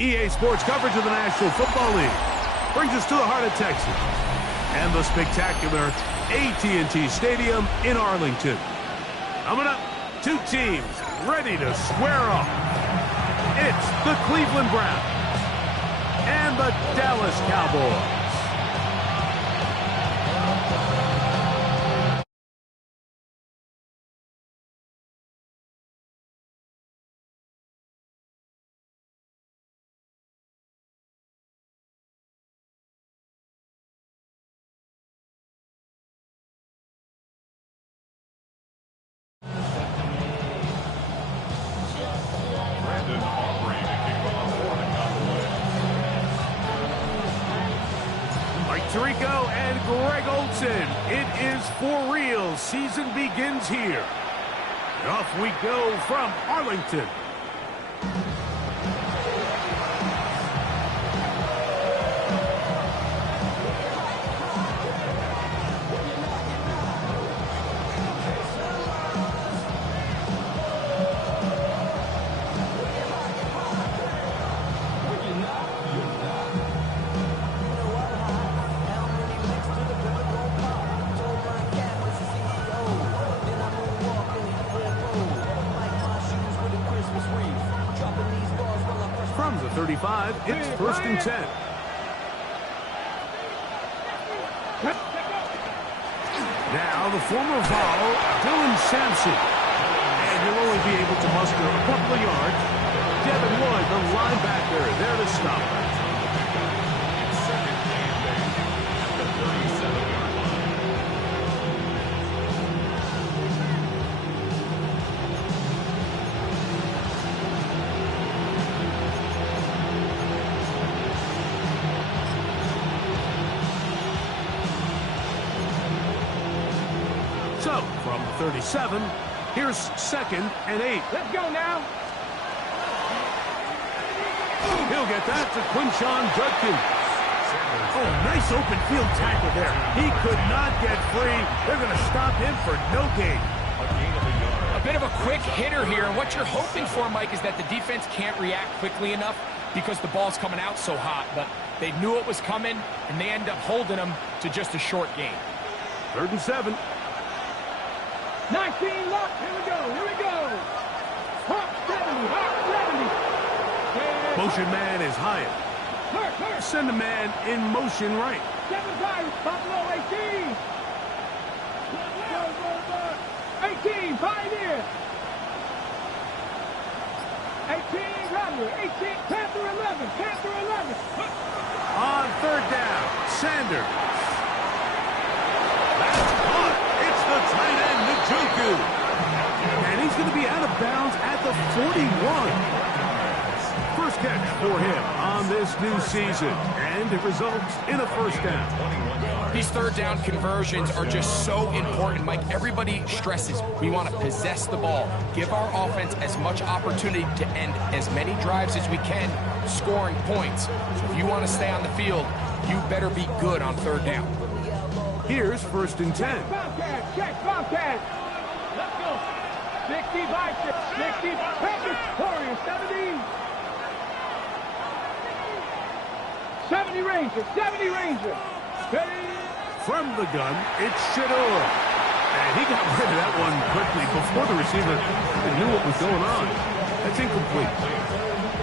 EA Sports coverage of the National Football League brings us to the heart of Texas and the spectacular AT&T Stadium in Arlington. Coming up, two teams ready to square off. It's the Cleveland Browns and the Dallas Cowboys. Tirico and Greg Olsen. It is for real. Season begins here. And off we go from Arlington. From the 35, it's 1st and 10. Now the former Vol, Dylan Sampson. And he'll only be able to muster a couple of yards. Devin Lloyd, the linebacker, there to stop it. So, from the 37, here's 2nd and 8. Let's go now. He'll get that to Quinshon Judkins. Oh, nice open field tackle there. He could not get free. They're going to stop him for no gain. A bit of a quick hitter here, and what you're hoping for, Mike, is that the defense can't react quickly enough because the ball's coming out so hot. But they knew it was coming, and they end up holding them to just a short gain. 3rd and 7. 19 lock. Here we go. Here we go. Hawk 70. Hawk 70. Motion man is Hyatt. Send a man in motion right. 7 times. Buffalo 18. 18. Pioneer. 18. Rodney. 18. Panther 11. Panther 11. On 3rd down, Sanders. That's caught. It's the tight end, Njoku. And he's going to be out of bounds at the 41. First catch for him on this new season, and it results in a 1st down. These 3rd down conversions are just so important, Mike. Everybody stresses we want to possess the ball, give our offense as much opportunity to end as many drives as we can, scoring points. So if you want to stay on the field, you better be good on 3rd down. Here's 1st and 10. Bobcat, check, Bobcat. Let's go. 65, 60, Packers, Warriors, 70. 70 Rangers, 70 Rangers. Ready? From the gun, it's Shador. And he got rid of that one quickly before the receiver knew what was going on. That's incomplete.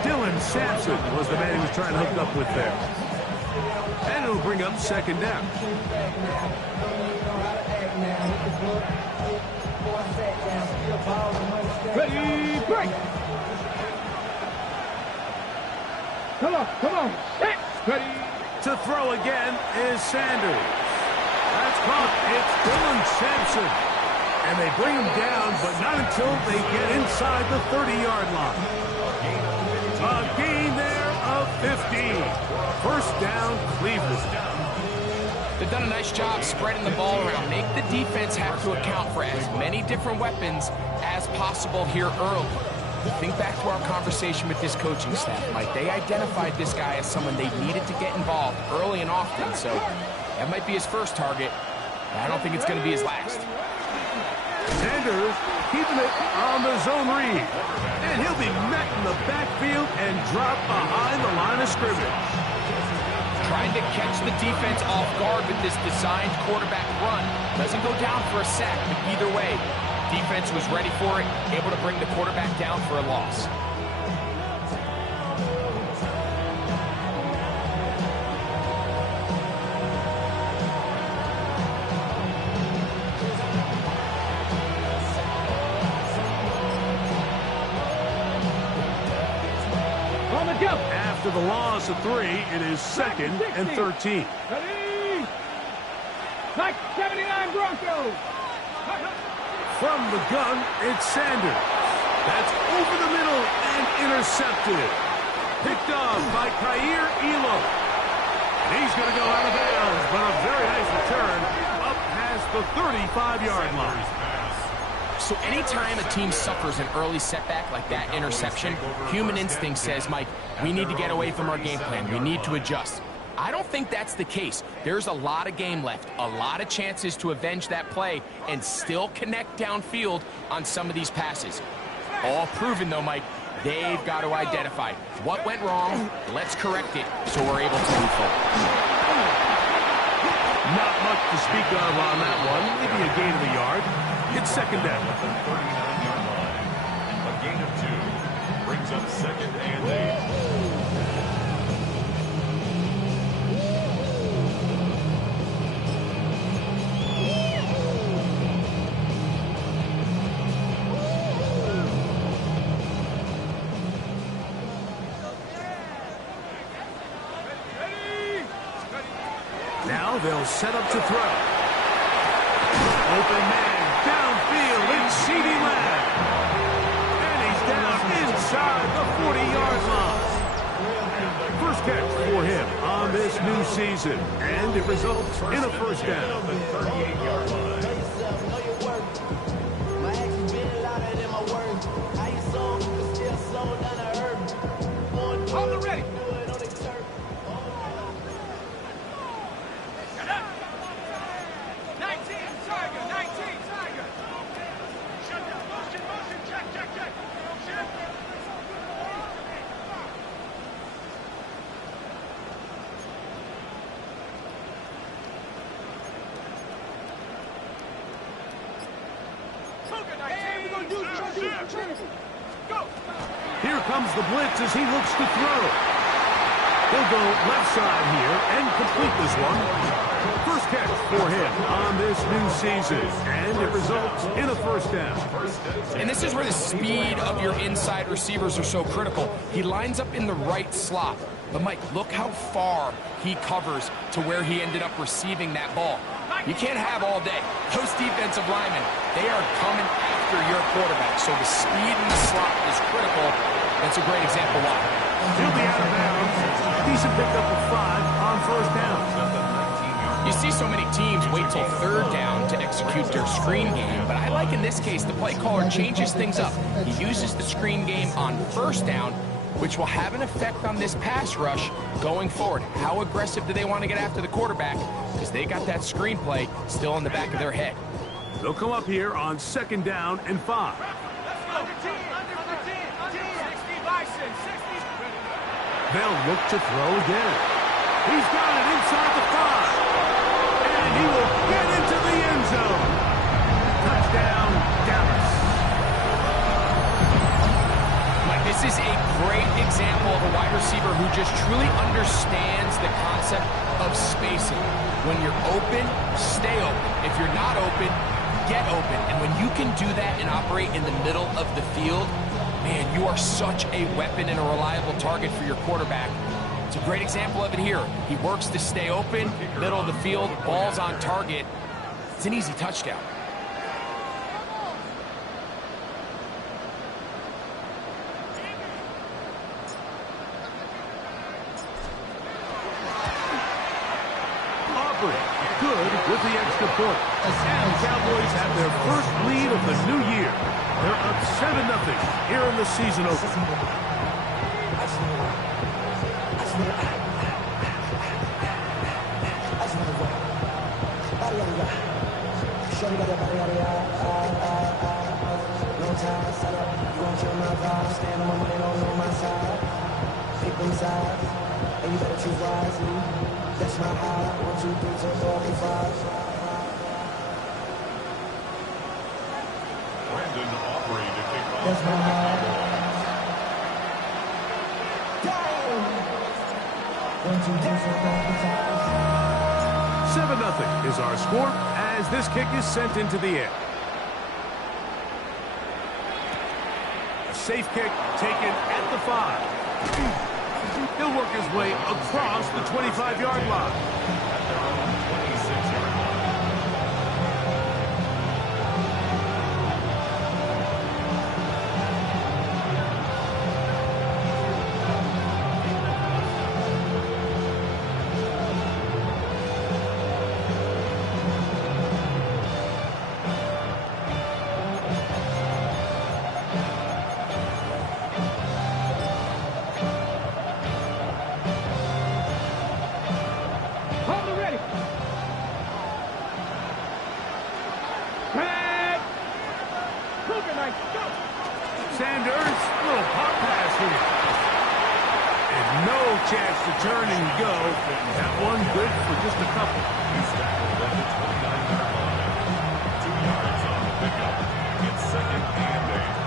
Dylan Sampson was the man he was trying to hook up with there. And it'll bring up 2nd down. Ready, break. Come on, come on. Set. Ready. To throw again is Sanders. That's caught. It's Dylan Sampson. And they bring him down, but not until they get inside the 30-yard line. A gain there of 15. 1st down, Cleveland. They've done a nice job spreading the ball around. Make the defense have to account for as many different weapons as possible here early. Think back to our conversation with this coaching staff, Mike. They identified this guy as someone they needed to get involved early and often, so that might be his first target, but I don't think it's going to be his last. Sanders keeping it on the zone read. And he'll be met in the backfield and drop behind the line of scrimmage. Trying to catch the defense off guard with this designed quarterback run. Doesn't go down for a sack, but either way, defense was ready for it, able to bring the quarterback down for a loss. After the loss of 3, it is 2nd and 13. Ready? 79 Broncos. From the gun, it's Sanders. That's over the middle and intercepted. Picked off by Kaiir Elo. And he's going to go out of bounds, but a very nice return up past the 35-yard line. So anytime a team suffers an early setback like that interception, human instinct says, Mike, we need to get away from our game plan. We need to adjust. I don't think that's the case. There's a lot of game left, a lot of chances to avenge that play and still connect downfield on some of these passes. All proven, though, Mike, they've got to identify what went wrong, let's correct it so we're able to move forward. Not much to speak of on that one. Maybe a gain of a yard. It's 2nd down. A gain of 2 brings up 2nd and 8. Now they'll set up to throw. Open man, downfield, it's CeeDee Lamb. And he's down inside the 40-yard line. First catch for him on this new season. And it results in a 1st down. 38-yard line. On the ready. 19, Tiger, 19, Tiger. Shut down, motion, check. Go. Here comes the blitz as he looks to throw. He'll go left side here and complete this one. First catch for him on this new season. And it results in a 1st down. And this is where the speed of your inside receivers are so critical. He lines up in the right slot. But, Mike, look how far he covers to where he ended up receiving that ball. You can't have all day. Those defensive linemen, they are coming after your quarterback. So the speed in the slot is critical. That's a great example why. He'll be out of bounds. Decent pickup of 5 on 1st down. You see so many teams wait till 3rd down to execute their screen game, but I like in this case the play caller changes things up. He uses the screen game on 1st down, which will have an effect on this pass rush going forward. How aggressive do they want to get after the quarterback? Because they got that screen play still in the back of their head. They'll come up here on 2nd down and 5. They'll look to throw again. He's got it inside the 5. And he will get into the end zone. Touchdown, Dallas. Mike, this is a great example of a wide receiver who just truly understands the concept of spacing. When you're open, stay open. If you're not open, get open. And when you can do that and operate in the middle of the field, man, you are such a weapon and a reliable target for your quarterback. It's a great example of it here. He works to stay open, middle of the field, ball's on target. It's an easy touchdown. Good with the extra point. And the Cowboys have their first lead of the new year. They're up 7-0 here in the season opener. them sides, and you better choose wisely. That's my high. 1, 2, 3, 4, 5. Brandon Aubrey to kick off. That's my high. 1, 2, 3, 4, 5. 7-0 is our score as this kick is sent into the air. A safe kick taken at the 5. He'll work his way across the 25-yard line. At their own 26-yard line. Hold it ready. Tag. Cougar Knights, go. Sanders, little pop pass here. And no chance to turn and go. That one good for just a couple. He's tackled at the 29-yard line. 2 yards on the pickup. It's 2nd and 8.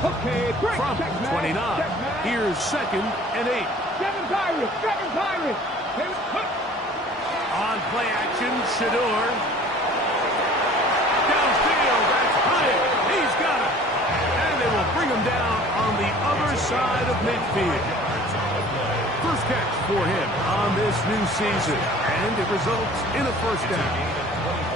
Okay, break. From Check, man. 29, Check, man. here's 2nd and 8. Seven Pirates. Seven Pirates. On play action, Shador. Downfield, that's Hyatt. He's got it. And they will bring him down on the other side of midfield. First catch for him on this new season. And it results in a first down.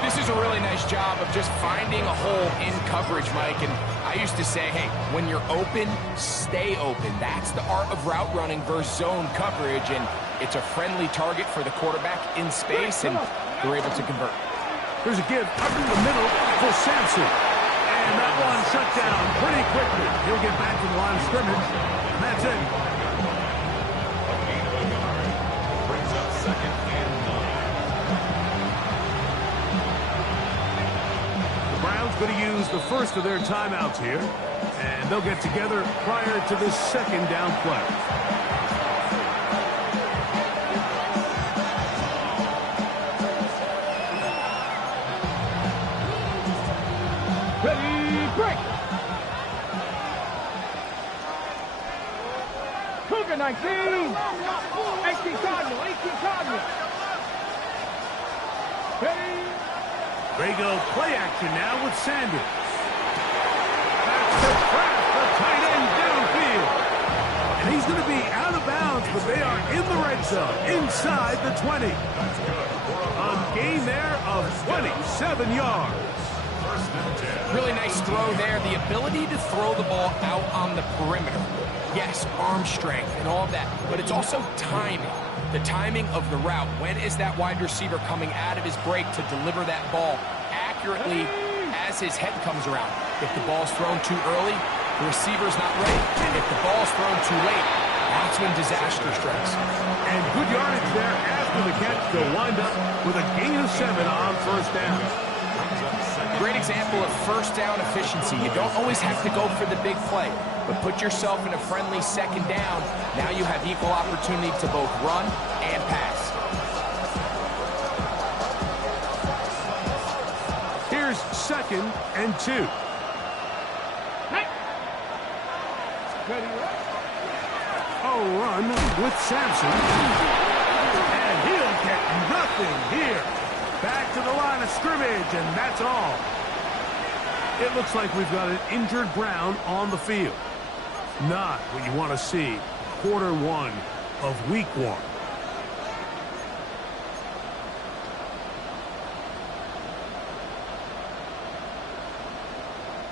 This is a really nice job of just finding a hole in coverage, Mike. And I used to say, hey, when you're open, stay open. That's the art of route running versus zone coverage. And it's a friendly target for the quarterback in space, and they're able to convert. There's a give up in the middle for Sampson. And that one shut down pretty quickly. He'll get back to the line of scrimmage. And that's it. Brings up 2nd and 9. The Browns going to use the first of their timeouts here. And they'll get together prior to this second down play. Ready, break. Cougar 19. 18 Cardinal. 18 Cardinal. Ready. They go play action now with Sanders. That's the trap, the tight end downfield. And he's going to be out of bounds, but they are in the red zone, inside the 20. A gain there of 27 yards. Really nice throw there. The ability to throw the ball out on the perimeter. Yes, arm strength and all of that, but it's also timing. The timing of the route. When is that wide receiver coming out of his break to deliver that ball accurately as his head comes around? If the ball's thrown too early, the receiver's not ready. And if the ball's thrown too late, that's when disaster strikes. And good yardage there after the catch. They'll wind up with a gain of 7 on first down. Great example of first down efficiency. You don't always have to go for the big play, but put yourself in a friendly second down. Now you have equal opportunity to both run and pass. Here's 2nd and 2. Hey. Ready, A run with Sampson. And he'll get nothing here. Back to the line of scrimmage, and that's all. It looks like we've got an injured Brown on the field. Not what you want to see. Quarter 1 of week 1.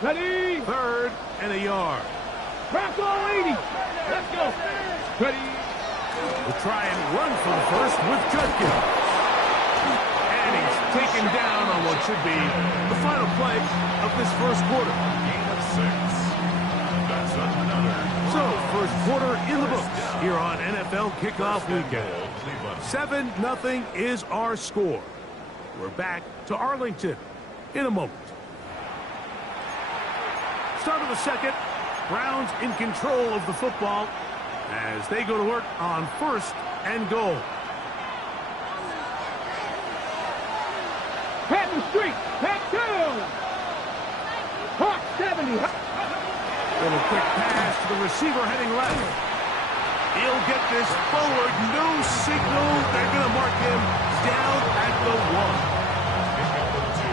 Ready. 3rd and a yard. Bronco 80. Let's go. Ready. We'll try and run for the first with Judkins. And he's taken down on what should be the final play of this first quarter. Gain of 6. That's another. So, first quarter in the books here on NFL Kickoff Weekend. 7-0 is our score. We're back to Arlington in a moment. Start of the second. Browns in control of the football as they go to work on 1st and goal. Pat the street. Pat 2. Hawk 70. Little quick pass to the receiver heading left. He'll get this forward. No signal. They're going to mark him down at the 1. Number 2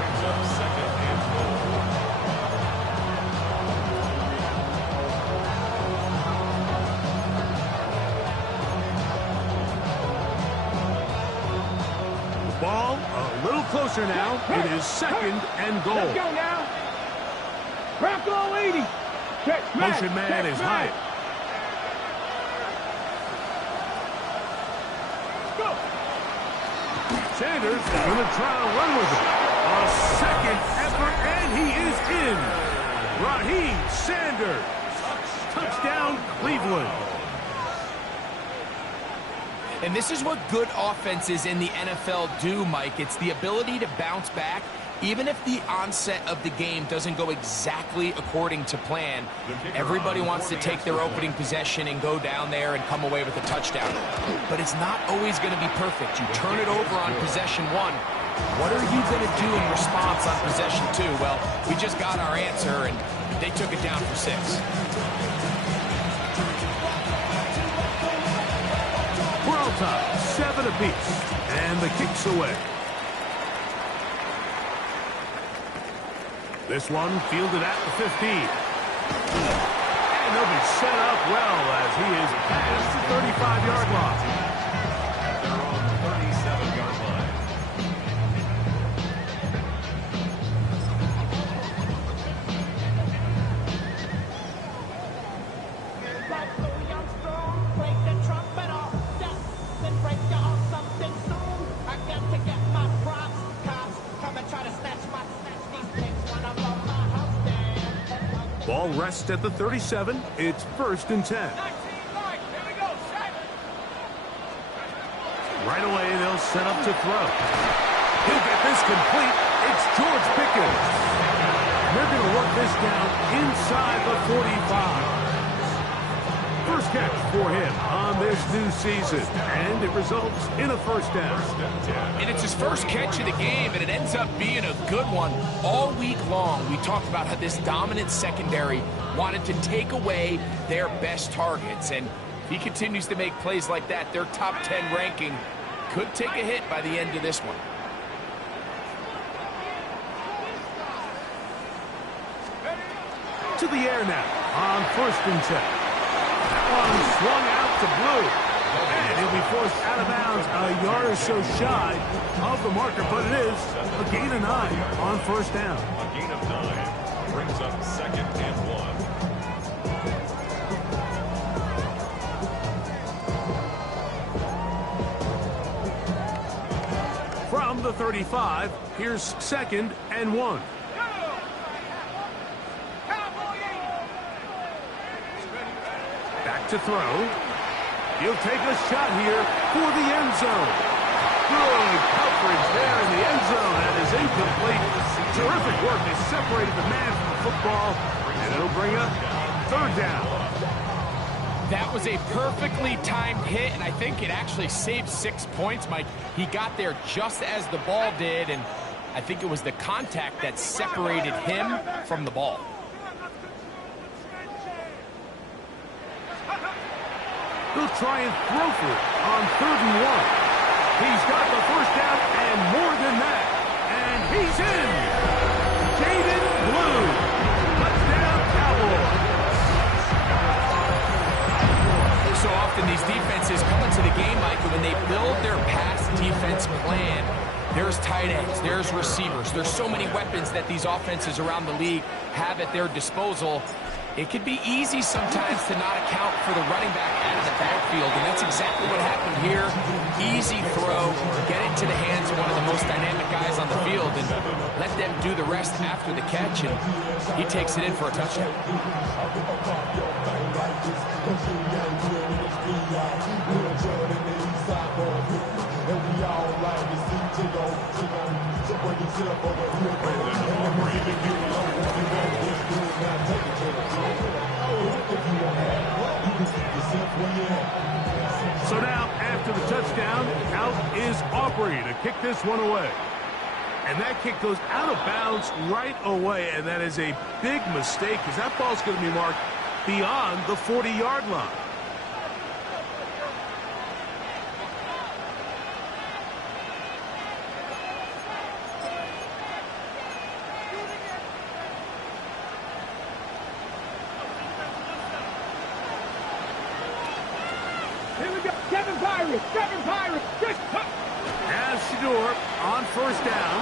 brings up 2nd and goal. Ball a little closer now. It is 2nd and goal. Let's go now. Bronco 80. Check Motion man is high. Go. Sanders is going to try to run with it. A second effort, and he is in. Raheem Sanders. Touchdown, Cleveland. And this is what good offenses in the NFL do, Mike. It's the ability to bounce back, even if the onset of the game doesn't go exactly according to plan. Everybody wants to take their opening possession and go down there and come away with a touchdown. But it's not always going to be perfect. You turn it over on possession 1. What are you going to do in response on possession 2? Well, we just got our answer, and they took it down for 6. We're on top, 7 apiece, and the kick's away. This one fielded at the 15. And he'll be set up well as he is past the 35-yard line. They're on the 37-yard line. Ball rests at the 37. It's 1st and 10. Right away, they'll set up to throw. He'll get this complete. It's George Pickens. They're going to work this down inside the 45. First catch for him on this new season, and it results in a 1st down. And it's his first catch of the game, and it ends up being a good one. All week long, we talked about how this dominant secondary wanted to take away their best targets, and if he continues to make plays like that, their top 10 ranking could take a hit by the end of this one. To the air now on 1st and 10. That one swung out to Blue. And he'll be forced out of bounds a yard or so shy of the marker, but it is a gain of 9 on 1st down. A gain of 9 brings up 2nd and 1. From the 35, here's 2nd and 1. Back to throw. He'll take a shot here for the end zone. Good coverage there in the end zone. That is incomplete. Terrific work. They separated the man from the football, and it'll bring up 3rd down. That was a perfectly timed hit, and I think it actually saved 6 points, Mike. He got there just as the ball did, and I think it was the contact that separated him from the ball. He'll try and throw for it on 3rd and 1. He's got the 1st down and more than that. And he's in. Jaden Blue. Touchdown, Cowboys. So often these defenses come into the game, Mike, when they build their pass defense plan, there's tight ends, there's receivers, there's so many weapons that these offenses around the league have at their disposal. It can be easy sometimes to not account for the running back out of the backfield, and that's exactly what happened here. Easy throw, get it to the hands of one of the most dynamic guys on the field, and let them do the rest after the catch, and he takes it in for a touchdown. this one away. And that kick goes out of bounds right away, and that is a big mistake because that ball's going to be marked beyond the 40-yard line. Here we go. Seven Pirates. Just touch. As Shador on first down,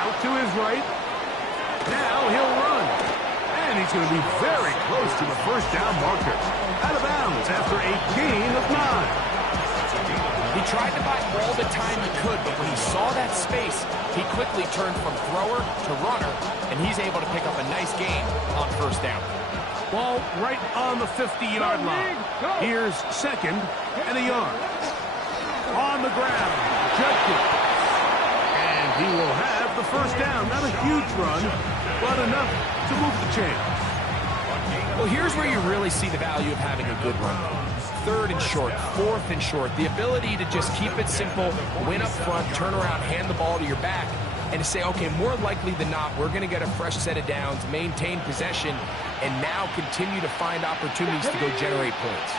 out to his right. Now he'll run. And he's going to be very close to the first down marker. Out of bounds after a gain of 9. He tried to buy all the time he could, but when he saw that space, he quickly turned from thrower to runner, and he's able to pick up a nice gain on first down. Ball right on the 50-yard line. Here's second and a yard. On the ground, Judkins. And he will have the first down. Not a huge run, but enough to move the chains. Well, here's where you really see the value of having a good run. Third and short, fourth and short. The ability to just keep it simple, win up front, turn around, hand the ball to your back, and to say, okay, more likely than not, we're going to get a fresh set of downs, maintain possession, and now continue to find opportunities to go generate points.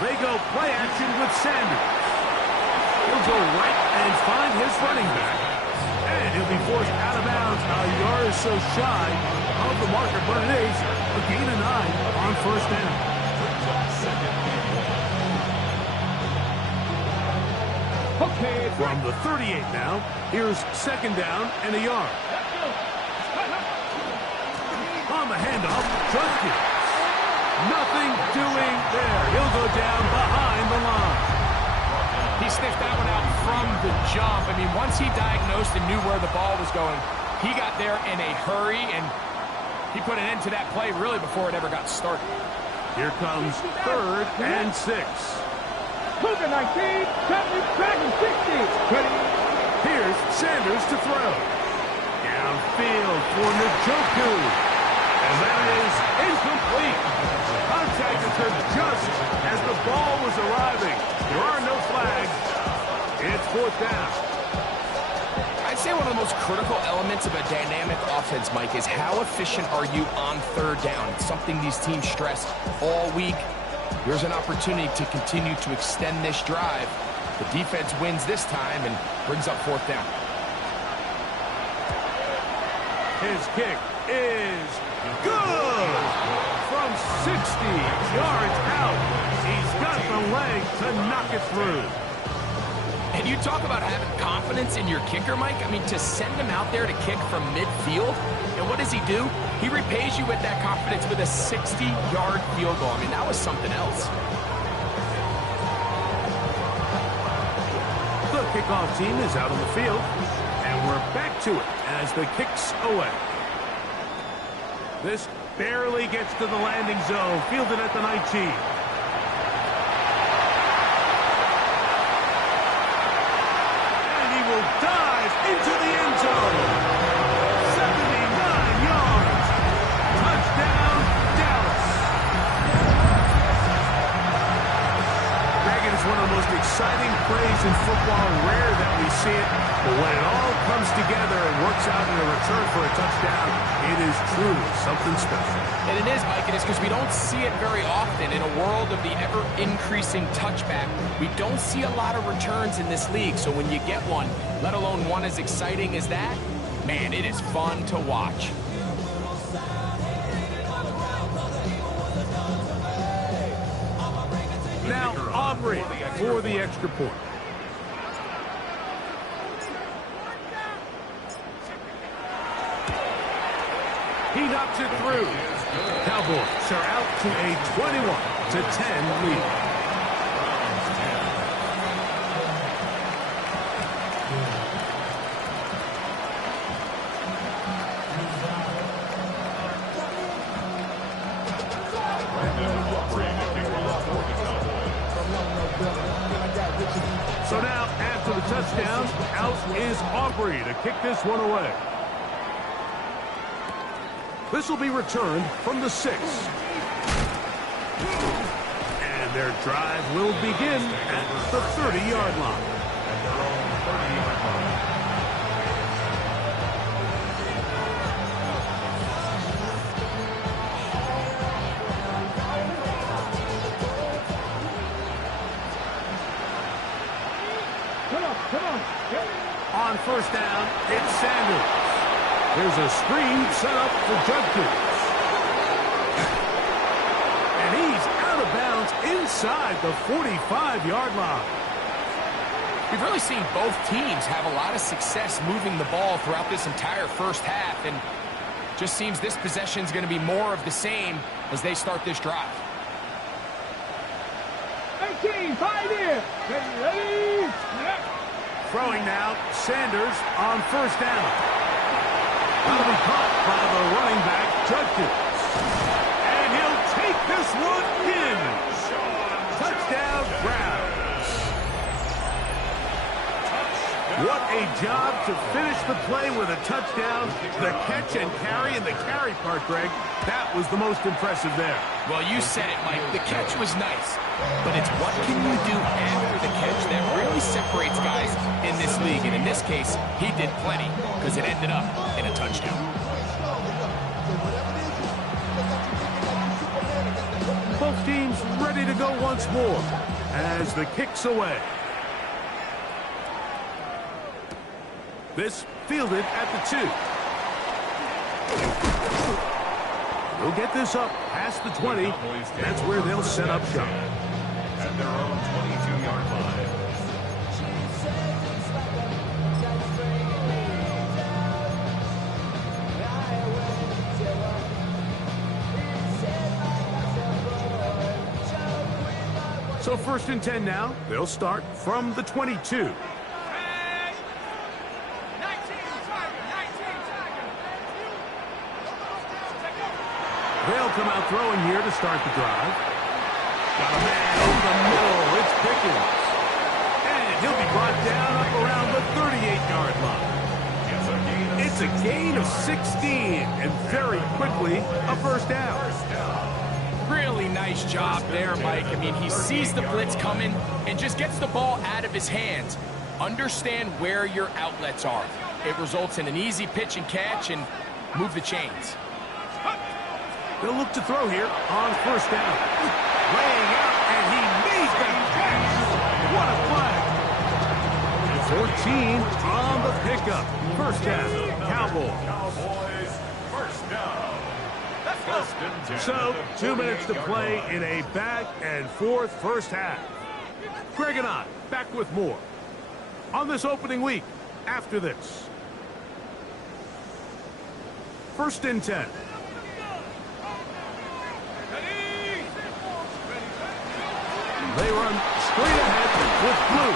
They go play action with Sanders. He'll go right and find his running back. And he'll be forced out of bounds a yard or so shy of the marker, but it is a gain of 9 on first down. Okay, From the 38 now, here's second down and a yard. On the handoff, Judkins. Nothing doing there. He'll go down behind the line. He sniffed that one out from the jump. I mean, once he diagnosed and knew where the ball was going, he got there in a hurry, and he put an end to that play really before it ever got started. Here comes third and 6. Cougar 19, Dragon 60. Ready? Here's Sanders to throw. Downfield for Njoku. And that is incomplete. Contact occurred just as the ball was arriving. There are no flags. It's fourth down. I'd say one of the most critical elements of a dynamic offense, Mike, is how efficient are you on third down. It's something these teams stress all week. Here's an opportunity to continue to extend this drive. The defense wins this time and brings up fourth down. His kick is good. From 60 yards out, he's got the leg to knock it through. And you talk about having confidence in your kicker, Mike. I mean, to send him out there to kick from midfield, and what does he do? He repays you with that confidence with a 60-yard field goal. I mean, that was something else. The kickoff team is out on the field, and we're back to it as the kick's away. This barely gets to the landing zone, fielded at the 19. Will dive into the end zone. 79 yards. Touchdown, Dallas. Reagan is one of the most exciting plays in football. Rare that we see it, but when it all comes together and works out in a return for a touchdown, it is truly something special. And it is, Mike. It is because we don't see it very often in a world of the ever-increasing touchback. We don't see a lot of returns in this league, so when you get one, let alone one as exciting as that, man, it is fun to watch. Now, Aubrey for the extra point. He knocks it through. Cowboys are out to a 21-10 lead. So now, after the touchdown, out is Aubrey to kick this one away. This will be returned from the 6. And And their drive will begin at the 30-yard line. At their own 30-yard line. Come on. On first down, it's Sanders. There's a screen set up for Judkins. And he's out of bounds inside the 45-yard line. We've really seen both teams have a lot of success moving the ball throughout this entire first half, and just seems this possession is going to be more of the same as they start this drive. 18, 5 here. Ready, snap. Throwing now, Sanders on first down. That'll be caught by the running back, Judkins. And he'll take this one in. Touchdown, Browns. What a job to finish the play with a touchdown. The catch and carry, and the carry part, Greg, that was the most impressive there. Well, you said it, Mike. The catch was nice, but it's what can you do after the catch that really separates guys in this league. And in this case, he did plenty because it ended up in a touchdown. Both teams ready to go once more as the kick's away. This fielded at the 2. They'll get this up past the 20. That's where they'll set up shop. At their own 22-yard line. So 1st and 10 now. They'll start from the 22. They'll come out throwing here to start the drive. Got a man over the middle. It's Pickens. And he'll be brought down up around the 38-yard line. It's a gain of 16, and very quickly, a first down. Really nice job there, Mike. I mean, he sees the blitz coming and just gets the ball out of his hands. Understand where your outlets are. It results in an easy pitch and catch and move the chains. They'll look to throw here on first down. Laying out, and he made the catch. What a play. 14 on the pickup. First down, Cowboys. First down. First and 10. So, 2 minutes to play in a back-and-forth first half. Greg and I back with more on this opening week after this. 1st and 10. They run straight ahead with Blue.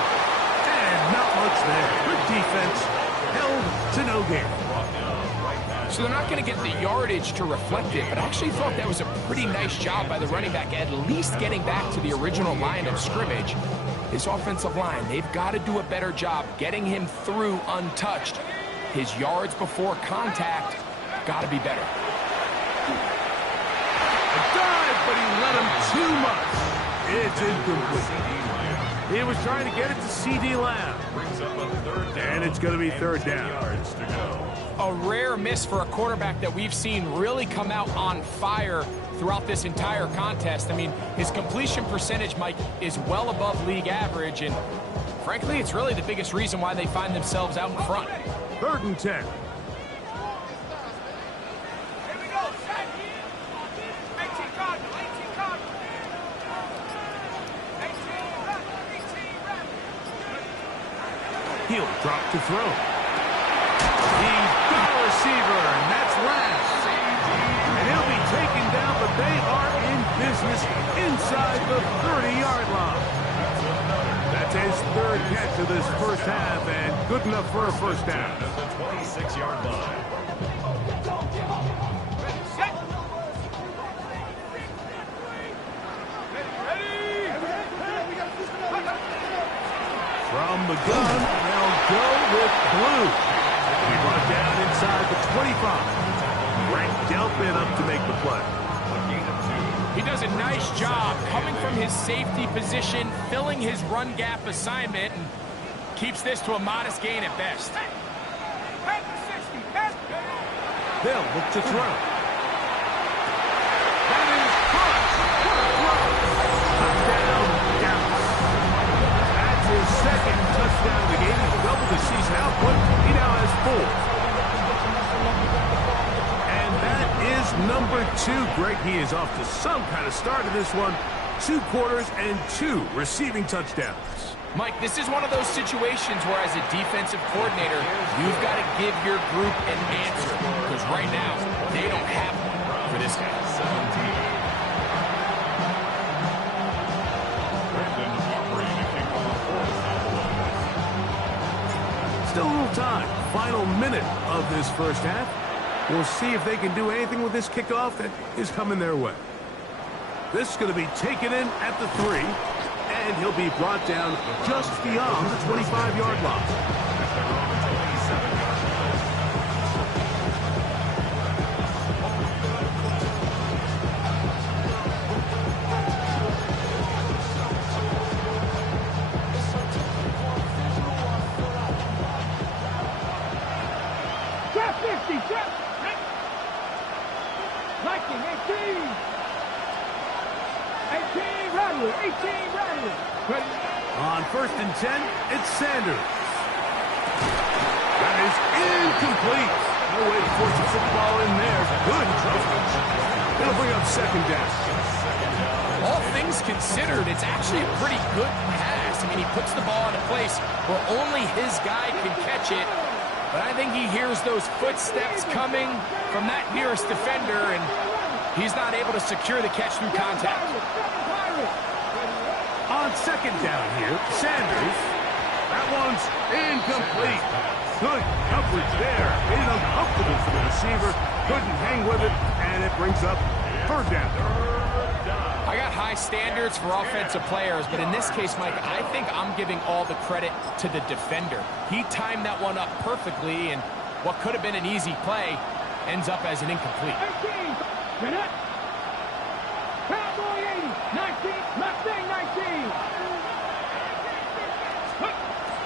And not much there. Good defense. Held to no gain. So they're not going to get the yardage to reflect it, but I actually thought that was a pretty nice job by the running back, at least getting back to the original line of scrimmage. His offensive line, they've got to do a better job getting him through untouched. His yards before contact got to be better. A dive, but he let him too much. It's incomplete. He was trying to get it to C.D. Lamb. And it's going to be 3rd down. A rare miss for a quarterback that we've seen really come out on fire throughout this entire contest. I mean, his completion percentage, Mike, is well above league average, and frankly, it's really the biggest reason why they find themselves out in front. 3rd and 10. He'll drop to throw. He's got a receiver, and that's Lance. And he'll be taken down, but they are in business inside the 30-yard line. That's his 3rd catch of this first half, and good enough for a first down. At the 26-yard line. From the gun, they'll go with Blue. He brought down inside the 25. Frank Delphin up to make the play. A gain of 2. He does a nice job coming from his safety position, filling his run gap assignment, and keeps this to a modest gain at best. They'll look to throw. That is caught. Touchdown, Dallas. That's his second touchdown of the game. He's doubled the season output. He now has 4. And that is number 2. Greg, he is off to some kind of start in this one. 2 quarters and 2 receiving touchdowns. Mike, this is one of those situations where as a defensive coordinator, you've got to give your group an answer. Because right now, they don't have one for this guy. 17. Brandon Aubrey to kick off for the Cowboys. Still a little time. Final minute of this first half. We'll see if they can do anything with this kickoff that is coming their way. This is going to be taken in at the 3. And he'll be brought down just beyond the 25-yard line. Trap 50, trap 19, 18, Rattler, 18, Rattler. On 1st and 10, it's Sanders. That is incomplete. No way to force a football in there. Good coverage. It'll bring up 2nd down. All things considered, it's actually a pretty good pass. I mean, he puts the ball in a place where only his guy can catch it. But I think he hears those footsteps coming from that nearest defender, and he's not able to secure the catch through contact. On 2nd down here, Sanders. That one's incomplete. Good coverage there. Made it uncomfortable for the receiver. Couldn't hang with it, and it brings up 3rd down. I got high standards for offensive players, but in this case, Mike, I think I'm giving all the credit to the defender. He timed that one up perfectly, and what could have been an easy play ends up as an incomplete. 18, Cowboy 80, 19, Mustang 19.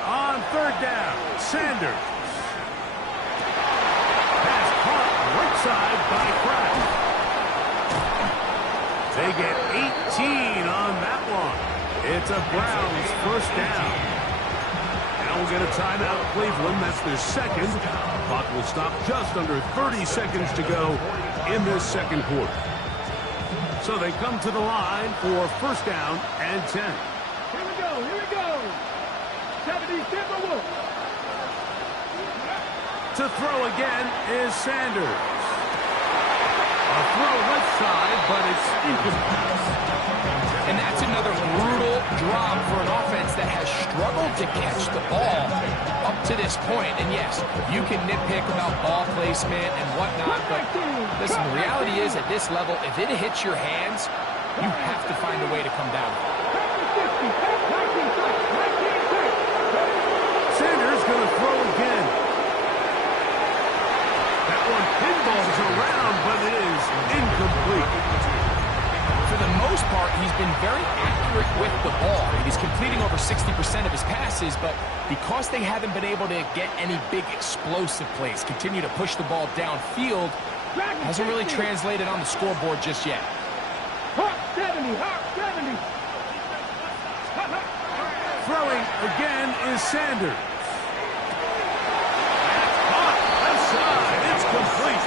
On 3rd down, Sanders. Pass caught right side by Kraft. They get 18 on that one. It's a Browns 1st down. Now we'll get a timeout, Cleveland. That's their 2nd. Clock will stop just under 30 seconds to go in this 2nd quarter. So they come to the line for 1st down and 10. Here we go, here we go. 70 Timberwolves. To throw again is Sanders. A throw left side, but it's incomplete. And that's another brutal drop for an offense that has struggled to catch the ball up to this point. And yes, you can nitpick about ball placement and whatnot, but listen, the reality is at this level, if it hits your hands, you have to find a way to come down. Sanders going to throw again. That one pinballs around, but it is incomplete. For the most part, he's been very accurate with the ball. He's completing over 60% of his passes, but because they haven't been able to get any big explosive plays, continue to push the ball downfield, hasn't really translated on the scoreboard just yet. Hawk 70, Hawk 70. Throwing again is Sanders. Caught left side. It's complete.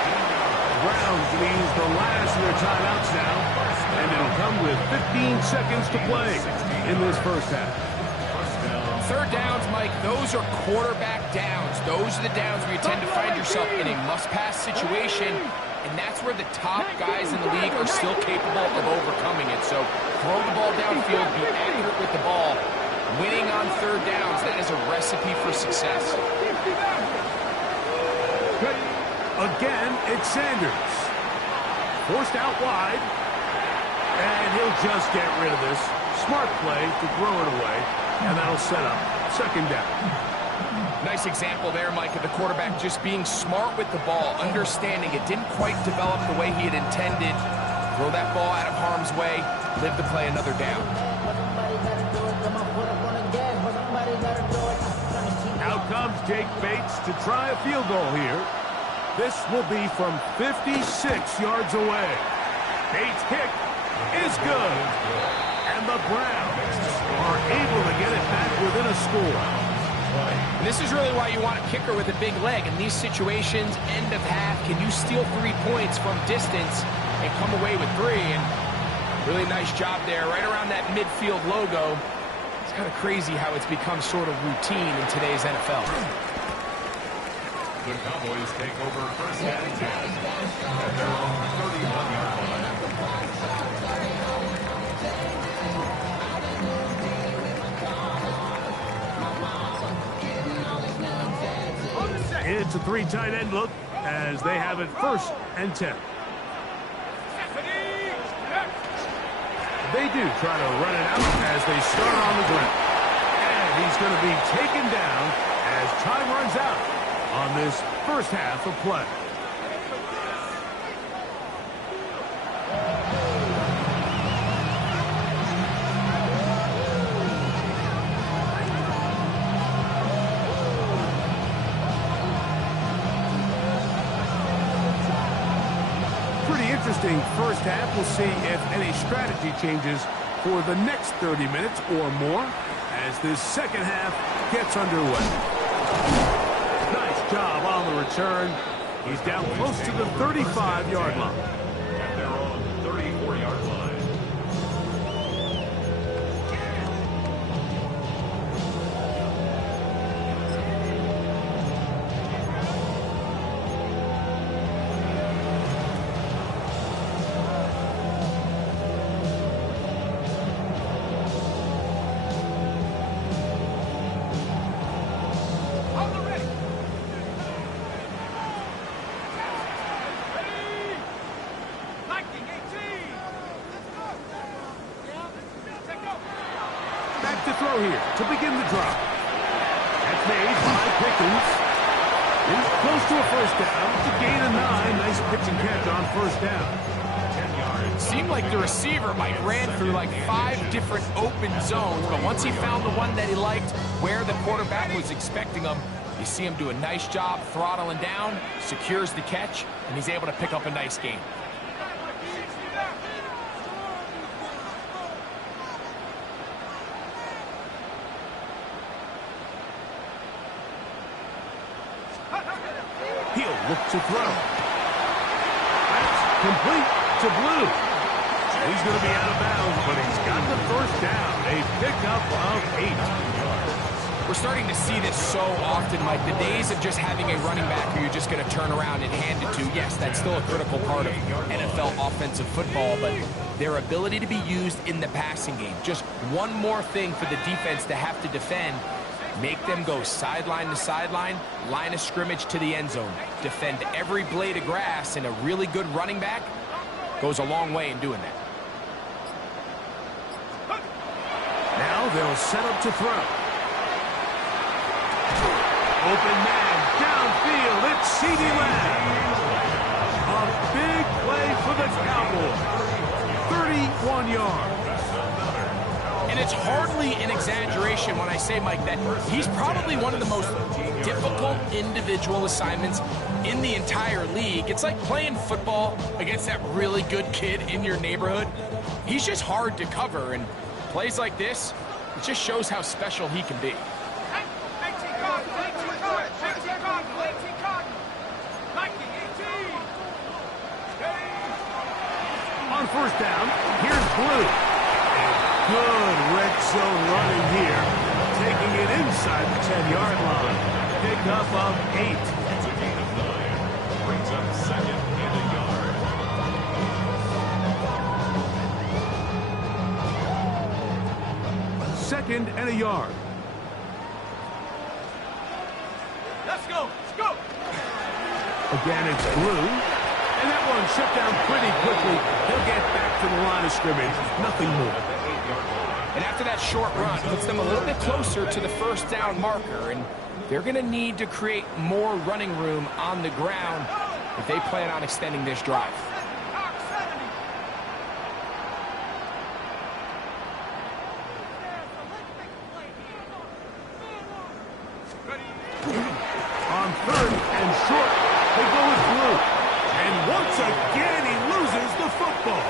Browns going to use the last of their timeouts now, and it'll come with 15 seconds to play in this 1st half. 3rd downs, Mike, those are quarterback downs. Those are the downs where you tend to find yourself in a must-pass situation, and that's where the top guys in the league are still capable of overcoming it. So throw the ball downfield, be accurate with the ball. Winning on 3rd downs, that is a recipe for success. Again, it's Sanders. Forced out wide. And he'll just get rid of this. Smart play to throw it away. And that'll set up 2nd down. Nice example there, Mike, of the quarterback just being smart with the ball, understanding it didn't quite develop the way he had intended. Throw that ball out of harm's way, live to play another down. Out comes Jake Bates to try a field goal here. This will be from 56 yards away. Bates' kick is good. And the Browns are able to get it back within a score. And this is really why you want a kicker with a big leg. In these situations, end of half, can you steal 3 points from distance and come away with 3? And really nice job there, right around that midfield logo. It's kind of crazy how it's become sort of routine in today's NFL. The Cowboys take over first and 10 at their own 31-yard line. It's a 3 tight end look as they have it first and 10. They do try to run it out as they start on the ground. And he's going to be taken down as time runs out on this first half of play. Interesting first half. We'll see if any strategy changes for the next 30 minutes or more as this second half gets underway. Nice job on the return. He's down close to the 35-yard line. At their own 34-yard line. To throw here to begin the drive. That's made by Pickens. He's close to a first down. To gain a 9. Nice pitch and catch on first down. 10 yards. Seemed like the receiver ran through like 5 different open zones, but once he found the one that he liked, where the quarterback was expecting him, you see him do a nice job throttling down, secures the catch, and he's able to pick up a nice gain. He'll look to throw. That's complete to Blue. He's going to be out of bounds, but he's got the first down. A pickup of 8. We're starting to see this so often, Mike. The days of just having a running back who you're just going to turn around and hand it to, yes, that's still a critical part of NFL offensive football, but their ability to be used in the passing game. Just one more thing for the defense to have to defend. Make them go sideline to sideline, line of scrimmage to the end zone. Defend every blade of grass, and a really good running back goes a long way in doing that. Now they'll set up to throw. Open man, downfield, it's CeeDee Lamb. A big play for the Cowboys. 31 yards. And it's hardly an exaggeration when I say, Mike, that he's probably one of the most difficult individual assignments in the entire league. It's like playing football against that really good kid in your neighborhood. He's just hard to cover, and plays like this, it just shows how special he can be. On first down, here's Blue. Good red zone running here, taking it inside the 10-yard line. Pickup of 8. It's a gain of 9. Brings up second and a yard. Second and a yard. Let's go. Let's go. Again, it's Blue. And that one shut down pretty quickly. He'll get back to the line of scrimmage. Nothing more. And after that short run, puts them a little bit closer to the first down marker, and they're going to need to create more running room on the ground if they plan on extending this drive. and short. They go with blue. And once again, he loses the football.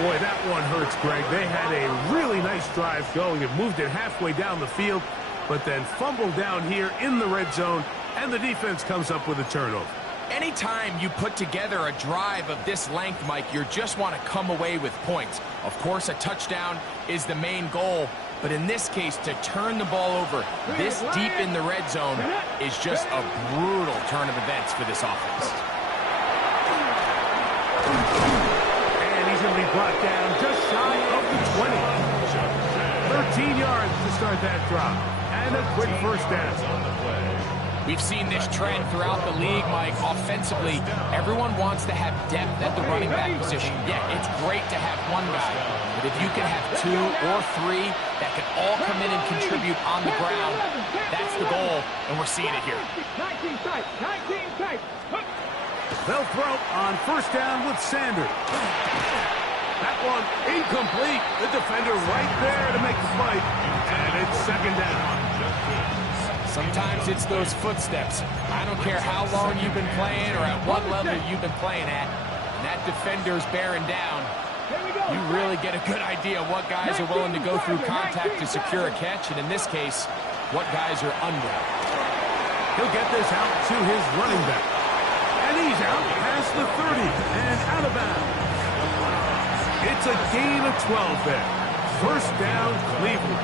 Boy, that one hurts, Greg. They had a really nice drive going and moved it halfway down the field, but then fumbled down here in the red zone, and the defense comes up with a turnover. Anytime you put together a drive of this length, Mike, you just want to come away with points. Of course, a touchdown is the main goal, but in this case, to turn the ball over this deep in the red zone is just a brutal turn of events for this offense. And he's going to be brought down just shy of the 20. 13 yards to start that drive, and a quick first down. We've seen this trend throughout the league, Mike. Offensively, everyone wants to have depth at the running back position. Yeah, it's great to have one guy, but if you can have two or three that can all come in and contribute on the ground, that's the goal, and we're seeing it here. 19 tight, 19 tight. They'll throw on first down with Sanders. That one incomplete. The defender right there to make the fight, and it's second down. Sometimes it's those footsteps. I don't care how long you've been playing or at what level you've been playing at. And that defender's bearing down. You really get a good idea what guys are willing to go through contact to secure a catch, and in this case, what guys are under. He'll get this out to his running back. And he's out past the 30 and out of bounds. It's a gain of 12 there. First down, Cleveland.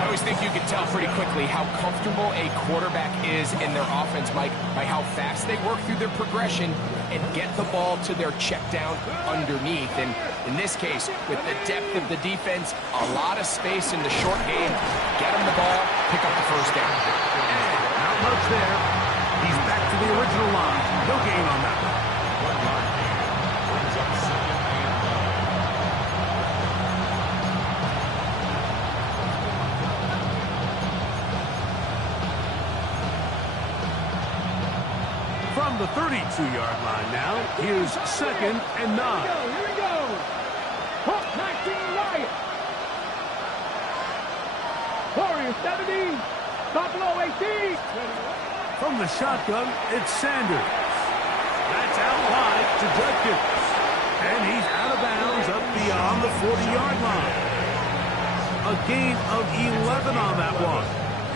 I always think you can tell pretty quickly how comfortable a quarterback is in their offense, Mike, by how fast they work through their progression and get the ball to their check down underneath. And in this case, with the depth of the defense, a lot of space in the short game, get him the ball, pick up the first down. And not much there. He's back to the original line. No gain on that one. From the 32-yard line now, here's second and 9. Here we go. Hook 19 Wyatt. Warriors 70. Buffalo 18. From the shotgun, it's Sanders. That's out wide to Judkins. And he's out of bounds up beyond the 40-yard line. A gain of 11 on that one.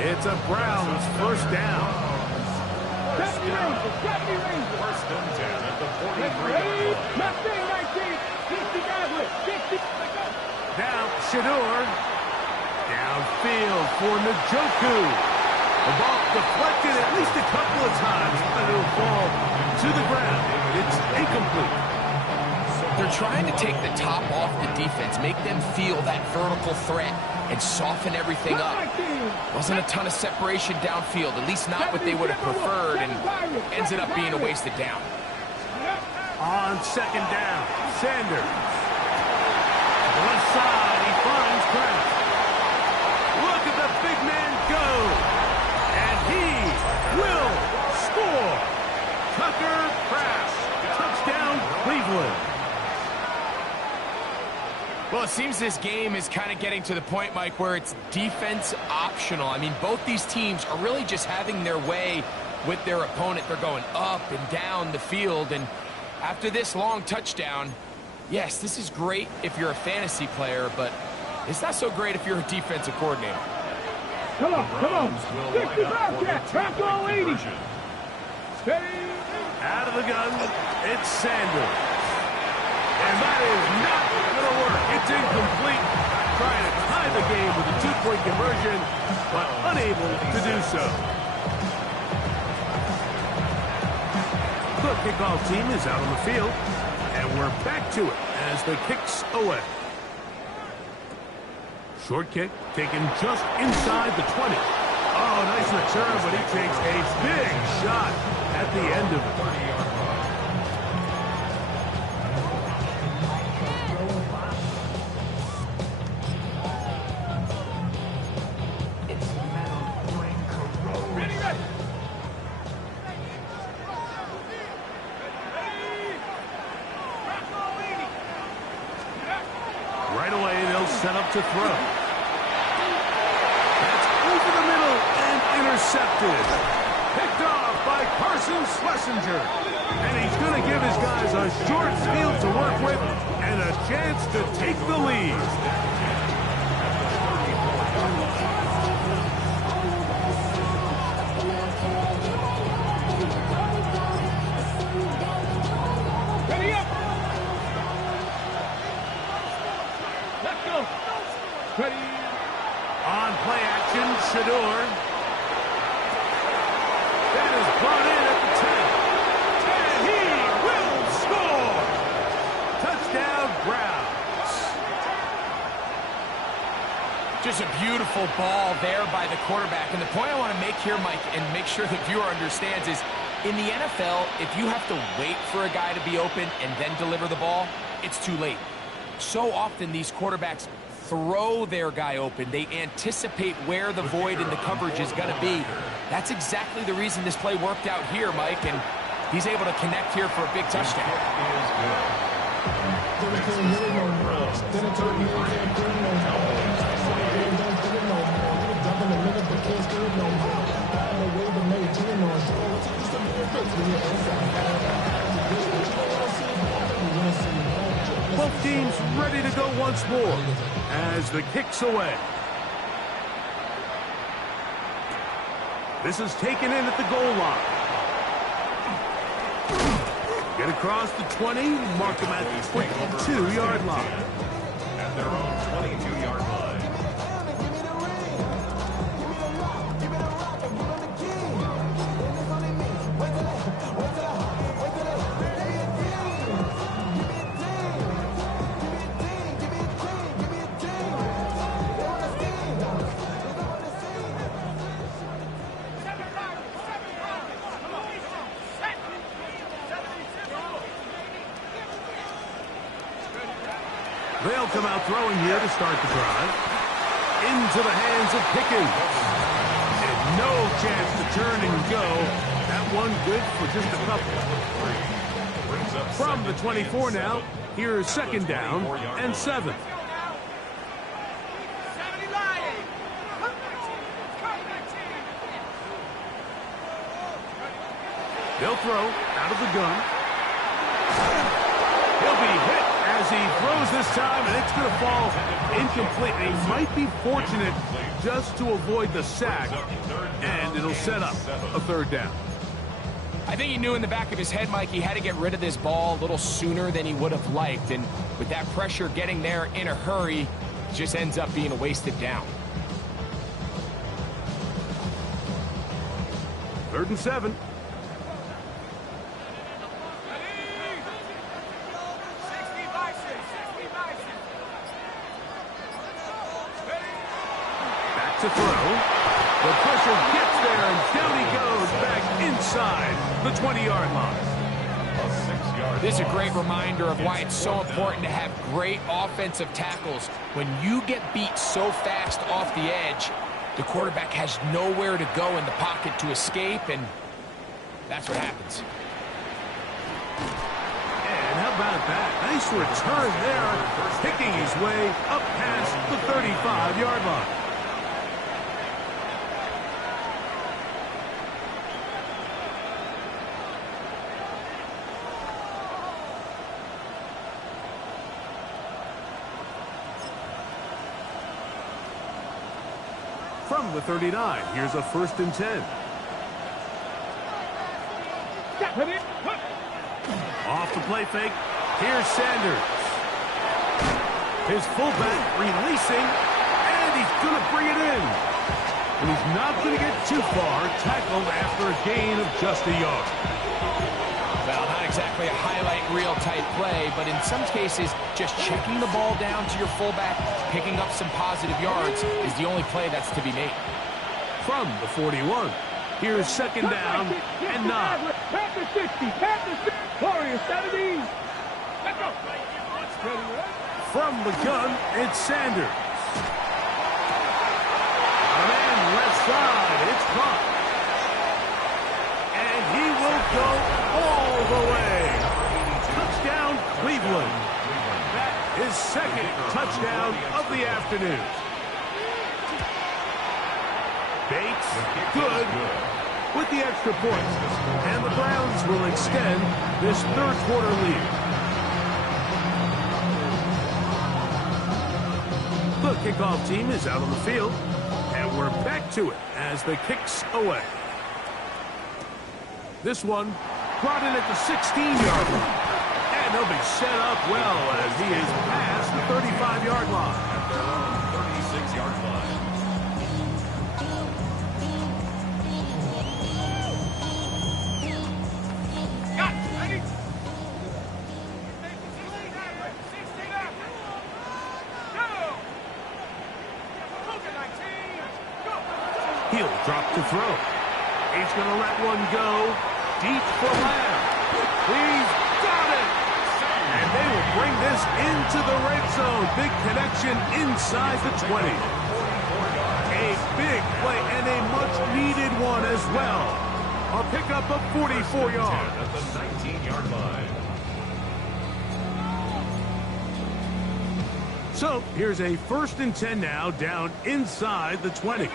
It's a Browns first down. 70 Rangers, 70 Rangers. First and 10 at the 43-yard line. Mustang 19. 60 Gadlet. 60. Now, Shador. Downfield for Njoku. The ball deflected at least a couple of times, but it'll fall to the ground. It's incomplete. They're trying to take the top off the defense, make them feel that vertical threat, and soften everything up. Wasn't a ton of separation downfield, at least not what they would have preferred, and ends up being a wasted down. On second down, Sanders. Left side, he finds Kraft. Look at the big man go. And he will score. Tucker Kraft. Touchdown, Cleveland. Well, it seems this game is kind of getting to the point, Mike, where it's defense optional. I mean, both these teams are really just having their way with their opponent. They're going up and down the field, and after this long touchdown, yes, this is great if you're a fantasy player, but it's not so great if you're a defensive coordinator. Come on, come on. 60 Bobcat. Back to 80. Steady. Out of the gun, it's Sanders. And that is not going to work. It's incomplete. Trying to tie the game with a two-point conversion, but unable to do so. The kickoff team is out on the field, and we're back to it as the kick's away. Short kick taken just inside the 20. Oh, nice return, but he takes a big shot at the end of it. Right away, they'll set up to throw. That's over the middle and intercepted. Schlesinger. And he's going to give his guys a short field to work with and a chance to take the lead. Ready up. Let's go. Ready. On play action, Shador. That is brought in at the 10. And he will score! Touchdown, Browns. Just a beautiful ball there by the quarterback. And the point I want to make here, Mike, and make sure the viewer understands is, in the NFL, if you have to wait for a guy to be open and then deliver the ball, it's too late. So often these quarterbacks throw their guy open. They anticipate where the void in the coverage is going to be. That's exactly the reason this play worked out here, Mike, and he's able to connect here for a big touchdown. Both teams ready to go once more as the kick's away. This is taken in at the goal line. Get across the 20, mark them at the 22-yard line. At their own 22-yard line. They'll come out throwing here to start the drive. Into the hands of Pickens. And no chance to turn and go. That one good for just a couple. From the 24 now, here's second down and 7. They'll throw out of the gun. He'll be hit as he throws this time, and it's going to fall incomplete. He might be fortunate just to avoid the sack, and it'll set up a third down. I think he knew in the back of his head, Mike, he had to get rid of this ball a little sooner than he would have liked, and with that pressure getting there in a hurry, it just ends up being a wasted down. 3rd and 7. To throw. The pressure gets there, and down he goes back inside the 20-yard line. This is a great reminder of why it's so important to have great offensive tackles. When you get beat so fast off the edge, the quarterback has nowhere to go in the pocket to escape, and that's what happens. And how about that? Nice return there, picking his way up past the 35-yard line. From the 39, here's a 1st and 10. Off the play fake, here's Sanders. His fullback releasing, and he's going to bring it in. And he's not going to get too far, tackled after a gain of just a yard. Well, not exactly a highlight reel type play, but in some cases, just checking the ball down to your fullback, picking up some positive yards is the only play that's to be made. From the 41, here's second down and 9. Panther 60, Panther 60, Warriors 70. Let's go. From the gun, it's Sanders. A man left side, it's caught. And he will go all the way. Touchdown, Cleveland. That is second touchdown of the afternoon. Bates, good. with the extra point. And the Browns will extend this third quarter lead. The kickoff team is out on the field, and we're back to it as the kick's away. This one brought in at the 16-yard line. And he'll be set up well as he is past the 35-yard line. At their own 36-yard line. Got it. Ready? He'll drop to throw. He's going to let one go deep for Lamb. He's got it. And they will bring this into the red zone. Big connection inside the 20. A big play and a much-needed one as well. A pickup of 44 yards. At the 19-yard line. So here's a 1st and 10 now down inside the 20.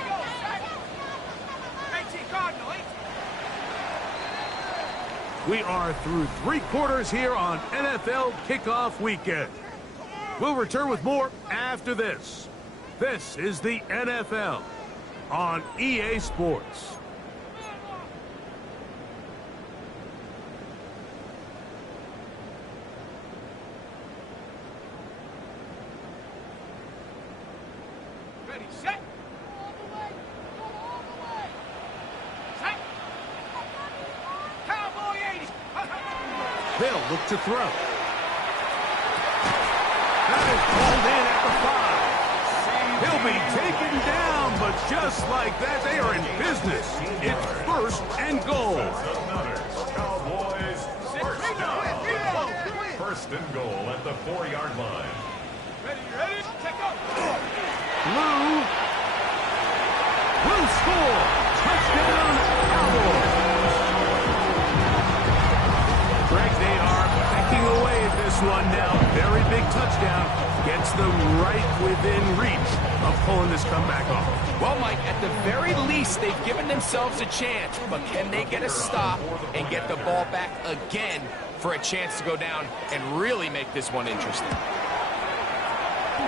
We are through 3 quarters here on NFL Kickoff Weekend. We'll return with more after this. This is the NFL on EA Sports. Ready, set. Set. Cowboy 80. They'll look to throw. That is pulled in at the 5. He'll be taken down, but just like that, they are in business. It's 1st and goal. Cowboys, first down. 1st and goal at the 4-yard line. Ready, ready, check out. Blue score. Touchdown, Cowboys. Greg, they are backing away at this one now. Very big touchdown. Gets them right within reach of pulling this comeback off. Well, Mike, at the very least, they've given themselves a chance, but can they get a stop and get the ball back again for a chance to go down and really make this one interesting?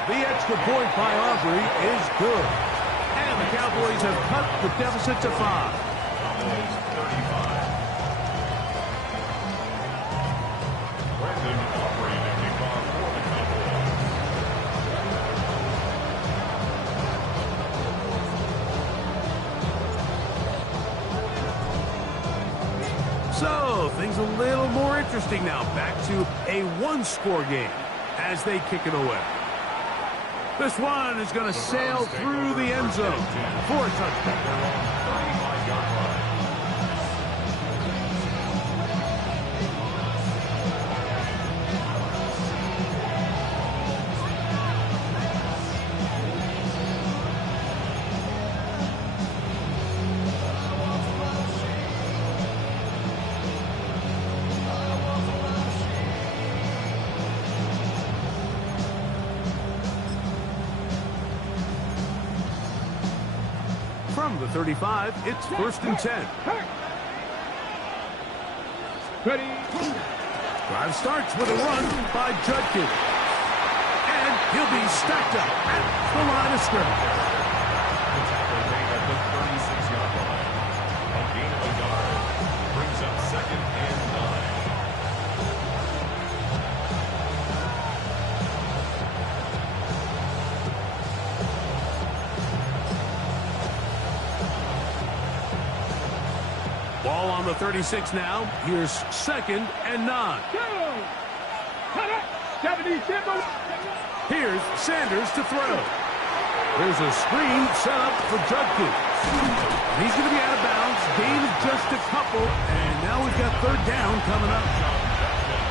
The extra point by Aubrey is good. And the Cowboys have cut the deficit to 5. Cowboys 35. Brandon Aubrey to kick off for the Cowboys. So, things a little more interesting now. Back to a 1-score game as they kick it away. This one is going to sail through the end zone for a touchdown. 35-yard line. From the 35, it's 1st and 10. Ready. Drive starts with a run by Judkins. And he'll be stacked up at the line of scrimmage. The tackle made at the 36-yard line. A gain of a yard. Brings up 2nd and 9. Ball on the 36 now. Here's 2nd and 9. Go. Cut it. 70 Simple. Here's Sanders to throw. There's a screen set up for Judkins. He's going to be out of bounds. Gain of just a couple. And now we've got 3rd down coming up.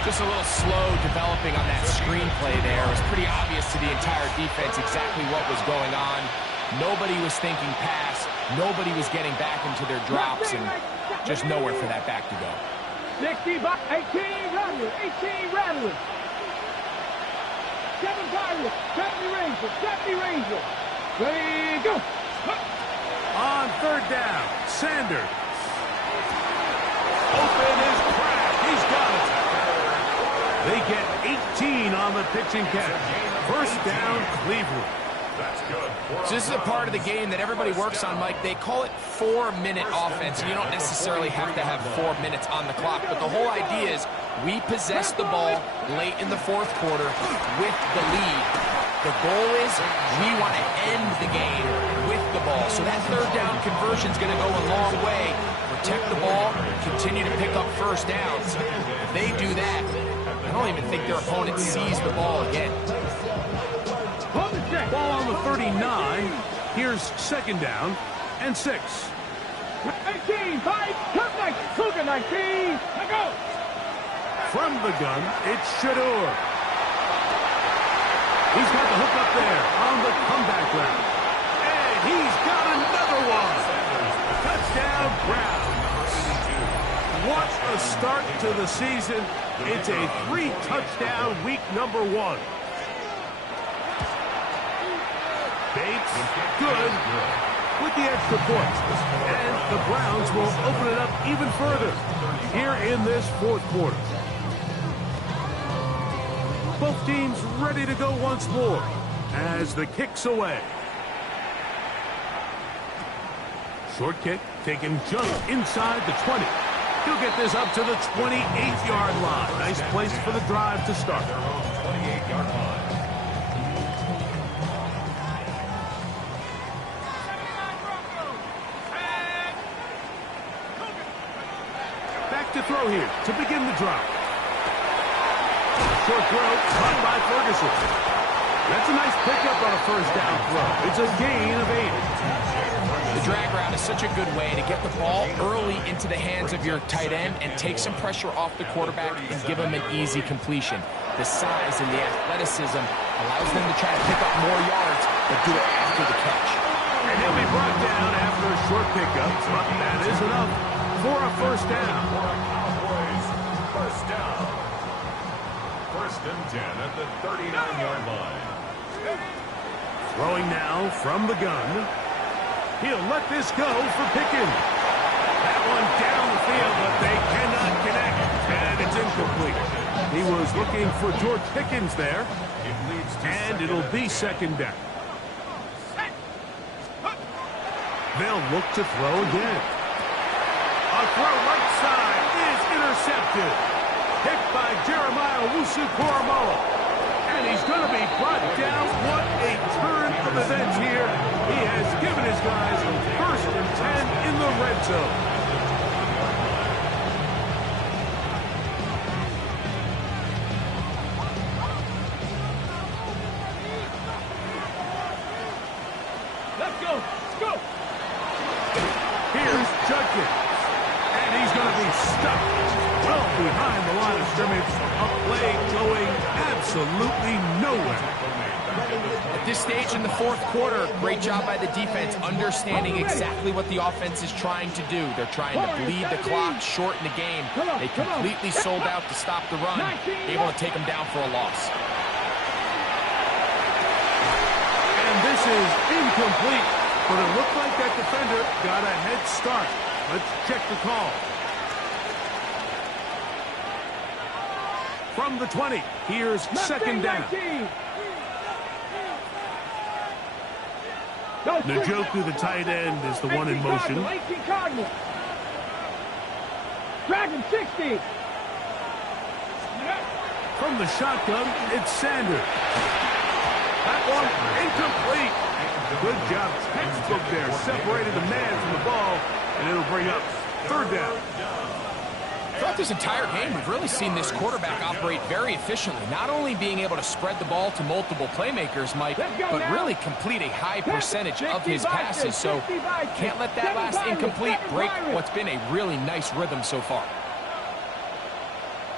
Just a little slow developing on that screenplay there. It was pretty obvious to the entire defense exactly what was going on. Nobody was thinking pass. Nobody was getting back into their drops, and just nowhere for that back to go. 60 by 18 Rattler. 18 Rattler. 7 Pirates. 70 Ranger. 70 Ranger. Ready, go. On 3rd down, Sanders. 18 on the pitching catch. First down, Cleveland. That's good. So this is a part of the game that everybody works on, Mike. They call it 4-minute offense. You don't necessarily have to have 4 minutes on the clock, but the whole idea is we possess the ball late in the fourth quarter with the lead. The goal is we want to end the game with the ball. So that third down conversion is going to go a long way. Protect the ball, continue to pick up first downs. If they do that, I don't even think their opponent sees the ball again. Ball on the 39. Here's second down and 6. 18, 5, Cougar 19, let go. From the gun, it's Shador. He's got the hook up there on the comeback route. And he's got another one. Touchdown, Browns. What a start to the season. It's a 3-touchdown week number 1. Bates, good, with the extra point. And the Browns will open it up even further here in this fourth quarter. Both teams ready to go once more as the kick's away. Short kick taken just inside the 20. He'll get this up to the 28-yard line. Nice place for the drive to start. 28-yard line. To throw here to begin the drive. Short throw, caught by Ferguson. That's a nice pickup on a first down throw. It's a gain of 8. The drag route is such a good way to get the ball early into the hands of your tight end and take some pressure off the quarterback and give him an easy completion. The size and the athleticism allows them to try to pick up more yards, but do it after the catch. And he'll be brought down after a short pickup, but that is enough for a first down. COWBOYS, first down. First and 10 at the 39-yard line. Throwing now from the gun. He'll let this go for Pickens. That one down the field, but they cannot connect. And it's incomplete. He was looking for George Pickens there. And it'll be second down. They'll look to throw again. A throw right side is intercepted. Picked by Jeremiah Owusu-Koramoah. And he's going to be brought down. What a turn of events here. He has given his guys first and 10 in the red zone. Let's go, let's go. Here's Judkins. And he's going to be stuck well behind the line of scrimmage. A play going absolutely nowhere. At this stage in the fourth quarter, great job by the defense understanding exactly what the offense is trying to do. They're trying to bleed the clock, shorten the game. They completely sold out to stop the run, able to take them down for a loss. And this is incomplete, but it looked like that defender got a head start. Let's check the call. From the 20, here's second down. Njoku, the tight end, is the one in motion. Dragon 60. From the shotgun, it's Sanders. That one incomplete. Good job, textbook there. Separated the man from the ball, and it'll bring up third down. Throughout this entire game, we've really seen this quarterback operate very efficiently, not only being able to spread the ball to multiple playmakers, Mike, but really complete a high percentage of his passes. So can't let that last incomplete break what's been a really nice rhythm so far.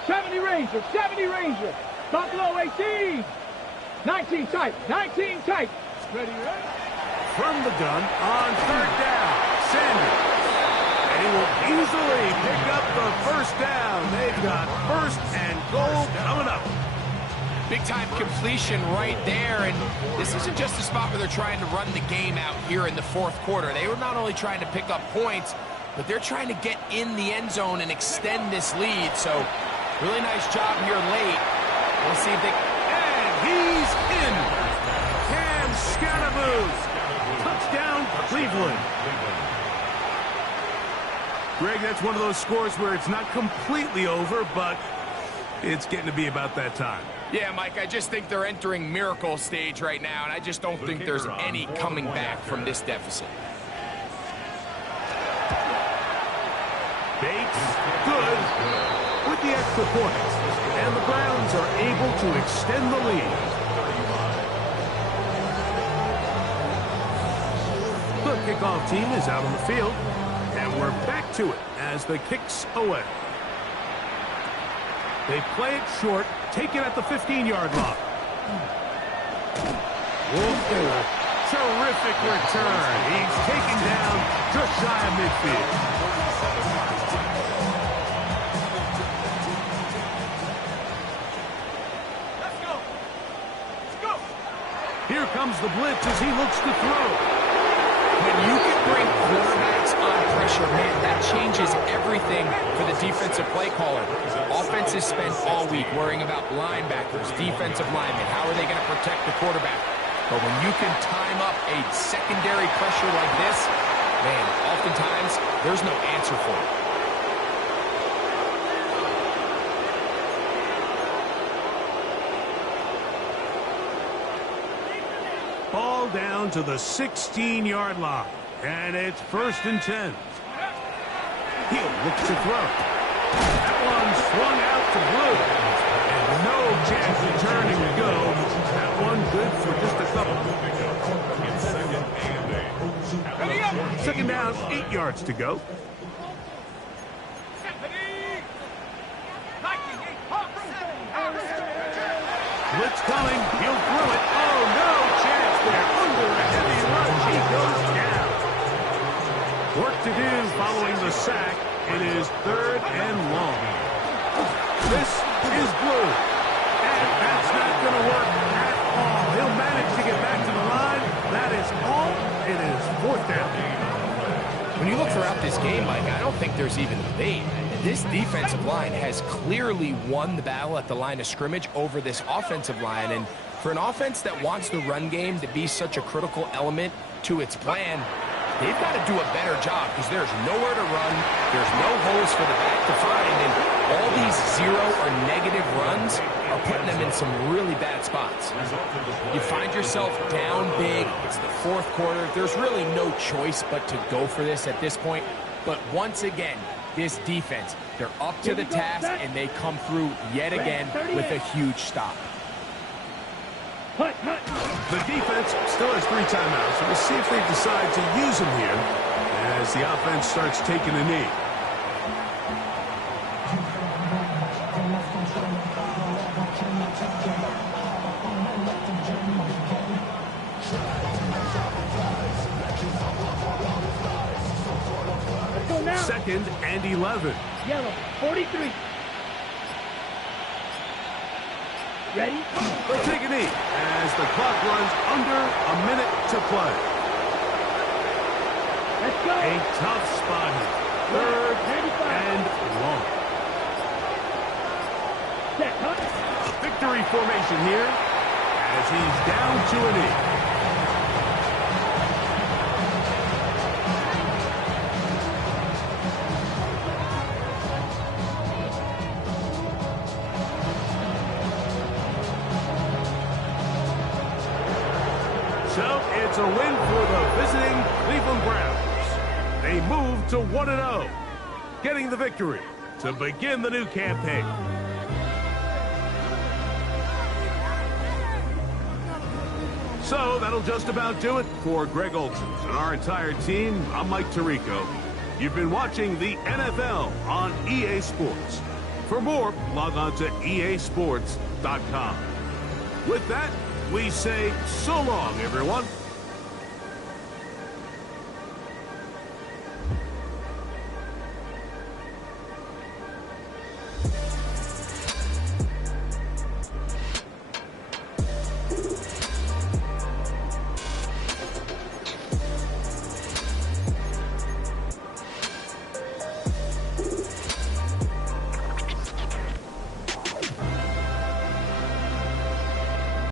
70 Ranger, 70 Ranger. Buffalo 18. 19 tight, 19 tight. Ready, ready. From the gun on third down, Sanders. And he will easily pick up the first down. They've got first and goal coming up. Big-time completion right there, and this isn't just a spot where they're trying to run the game out here in the fourth quarter. They were not only trying to pick up points, but they're trying to get in the end zone and extend this lead. So really nice job here late. We'll see if they... And he's in. Cam Scaramouche. Touchdown, Cleveland. Greg, that's one of those scores where it's not completely over, but it's getting to be about that time. Yeah, Mike, I just think they're entering miracle stage right now, and I just don't think there's any coming back from this deficit. Bates, good, with the extra point. And the Browns are able to extend the lead. The kickoff team is out on the field, and we're back to it as the kick's away. They play it short, take it at the 15-yard line. Terrific return. He's taken down just shy of midfield. Let's go. Here comes the blitz as he looks to throw. When you can bring quarterbacks on pressure, man, that changes everything for the defensive play caller. Offenses spend all week worrying about linebackers, defensive linemen. How are they going to protect the quarterback? But when you can time up a secondary pressure like this, man, oftentimes there's no answer for it. Ball down to the 16-yard line, and it's 1st and 10. He'll look to throw. That one swung out to Blue, and no chance to turn and go. That one good for just a couple. Second down, 8 yards to go. Blitz coming, he'll throw it. Oh, no chance there. Under a heavy rush, he goes down. Work to do following the sack. It is 3rd and long. This is Blue. And that's not going to work at all. He'll manage to get back to the line. That is all. It is 4th down. When you look throughout this game, Mike, I don't think there's even a debate. This defensive line has clearly won the battle at the line of scrimmage over this offensive line. And for an offense that wants the run game to be such a critical element to its plan, they've got to do a better job because there's nowhere to run. There's no holes for the back to find. And all these 0 or negative runs are putting them in some really bad spots. You find yourself down big. It's the 4th quarter. There's really no choice but to go for this at this point. But once again, this defense, they're up to the task, and they come through yet again with a huge stop. The defense still has 3 timeouts. We'll see if they decide to use them here as the offense starts taking a knee. Second and 11. Yellow, 43. Ready? They'll take a knee as the clock runs under a minute to play. Let's go. A tough spot here. 3rd and long. Set, huh? A victory formation here as he's down to a knee. So it's a win for the visiting Cleveland Browns. They move to 1-0, getting the victory to begin the new campaign. So that'll just about do it for Greg Olson and our entire team. I'm Mike Tirico. You've been watching the NFL on EA Sports. For more, log on to easports.com. With that, we say so long, everyone.